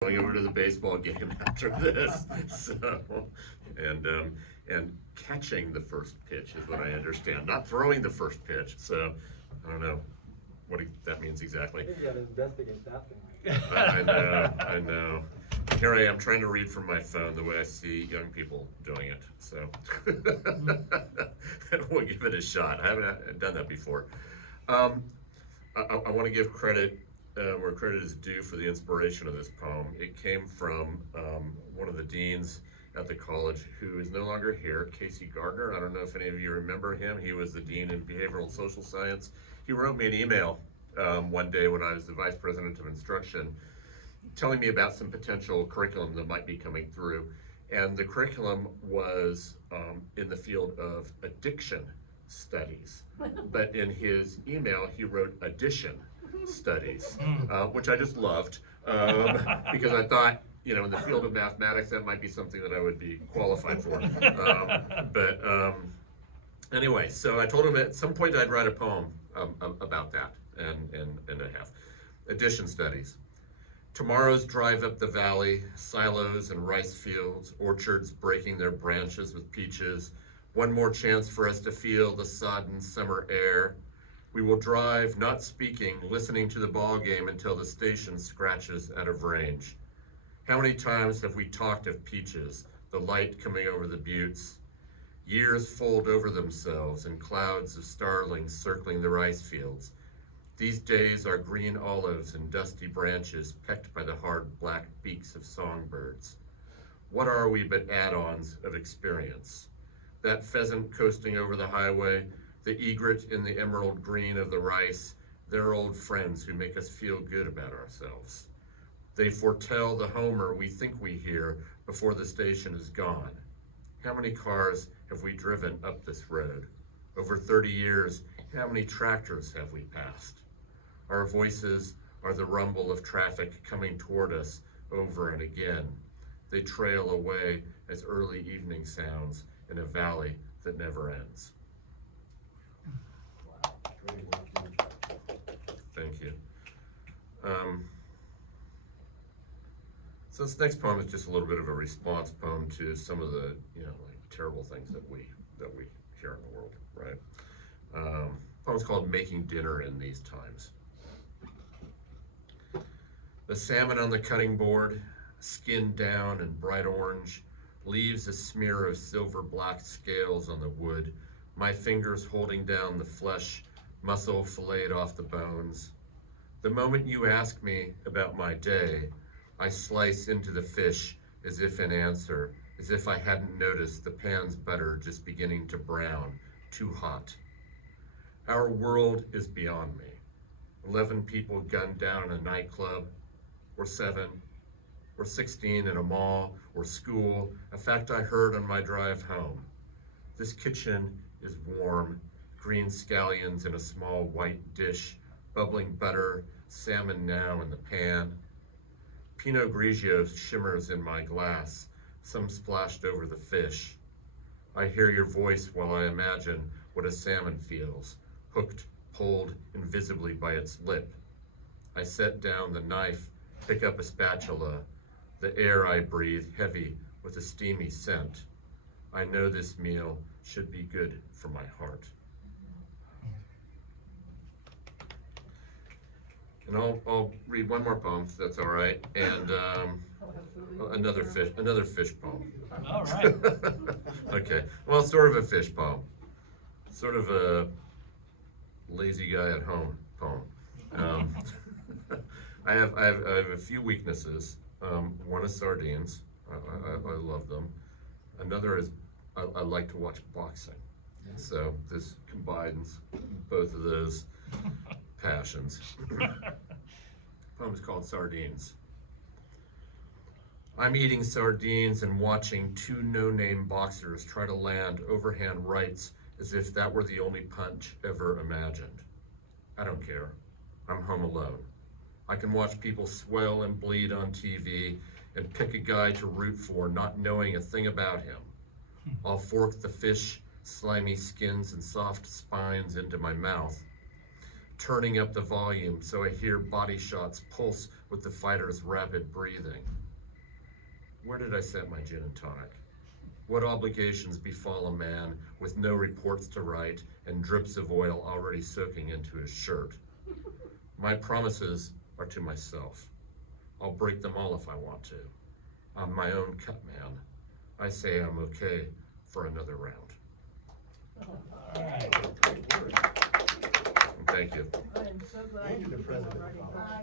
going over to the baseball game after this. So, and and catching the first pitch is what I understand, not throwing the first pitch. So, I don't know what that means exactly. I think you gotta investigate that thing. I know, I know. Here I am trying to read from my phone the way I see young people doing it. So, we'll give it a shot. I haven't done that before. Um, I want to give credit where credit is due for the inspiration of this poem. It came from one of the deans at the college who is no longer here, Casey Gardner. I don't know if any of you remember him. He was the dean in behavioral and social science. He wrote me an email one day when I was the vice president of instruction, telling me about some potential curriculum that might be coming through. And the curriculum was in the field of addiction studies. But in his email, he wrote addition studies, which I just loved because I thought, you know, in the field of mathematics, that might be something that I would be qualified for. Anyway, so I told him at some point I'd write a poem about that, and I have. Addition studies. Tomorrow's drive up the valley, silos and rice fields, orchards breaking their branches with peaches. One more chance for us to feel the sodden summer air. We will drive, not speaking, listening to the ball game until the station scratches out of range. How many times have we talked of peaches, the light coming over the buttes? Years fold over themselves in clouds of starlings circling the rice fields. These days are green olives and dusty branches pecked by the hard black beaks of songbirds. What are we but add-ons of experience? That pheasant coasting over the highway, the egret in the emerald green of the rice, they're old friends who make us feel good about ourselves. They foretell the homer we think we hear before the station is gone. How many cars have we driven up this road? Over 30 years, how many tractors have we passed? Our voices are the rumble of traffic coming toward us over and again. They trail away as early evening sounds in a valley that never ends. Thank you. So this next poem is just a little bit of a response poem to some of the, you know, like terrible things that we hear in the world, right? Poem's called "Making Dinner in These Times." The salmon on the cutting board, skinned down and bright orange, leaves a smear of silver black scales on the wood, my fingers holding down the flesh, muscle filleted off the bones. The moment you ask me about my day, I slice into the fish as if in answer, as if I hadn't noticed the pan's butter just beginning to brown, too hot. Our world is beyond me. 11 people gunned down in a nightclub, or 7, or 16 in a mall, or school, a fact I heard on my drive home. This kitchen is warm, green scallions in a small white dish, bubbling butter, salmon now in the pan. Pinot Grigio shimmers in my glass, some splashed over the fish. I hear your voice while I imagine what a salmon feels, hooked, pulled invisibly by its lip. I set down the knife, pick up a spatula, the air I breathe heavy with a steamy scent. I know this meal should be good for my heart. And I'll read one more poem, if that's all right, and another fish poem. All right. Okay, well, sort of a fish poem, sort of a lazy guy at home poem. I have a few weaknesses. One is sardines. I love them. Another is I like to watch boxing. So this combines both of those passions. The poem is called Sardines. I'm eating sardines and watching 2 no-name boxers try to land overhand rights as if that were the only punch ever imagined. I don't care. I'm home alone. I can watch people swell and bleed on TV and pick a guy to root for, not knowing a thing about him. I'll fork the fish, slimy skins and soft spines into my mouth. turning up the volume so I hear body shots pulse with the fighter's rapid breathing. Where did I set my gin and tonic? What obligations befall a man with no reports to write and drips of oil already soaking into his shirt? My promises are to myself. I'll break them all if I want to. I'm my own cut man. I say I'm okay for another round. All right. Thank you. I am so glad Thank you you, became a President. writing coach.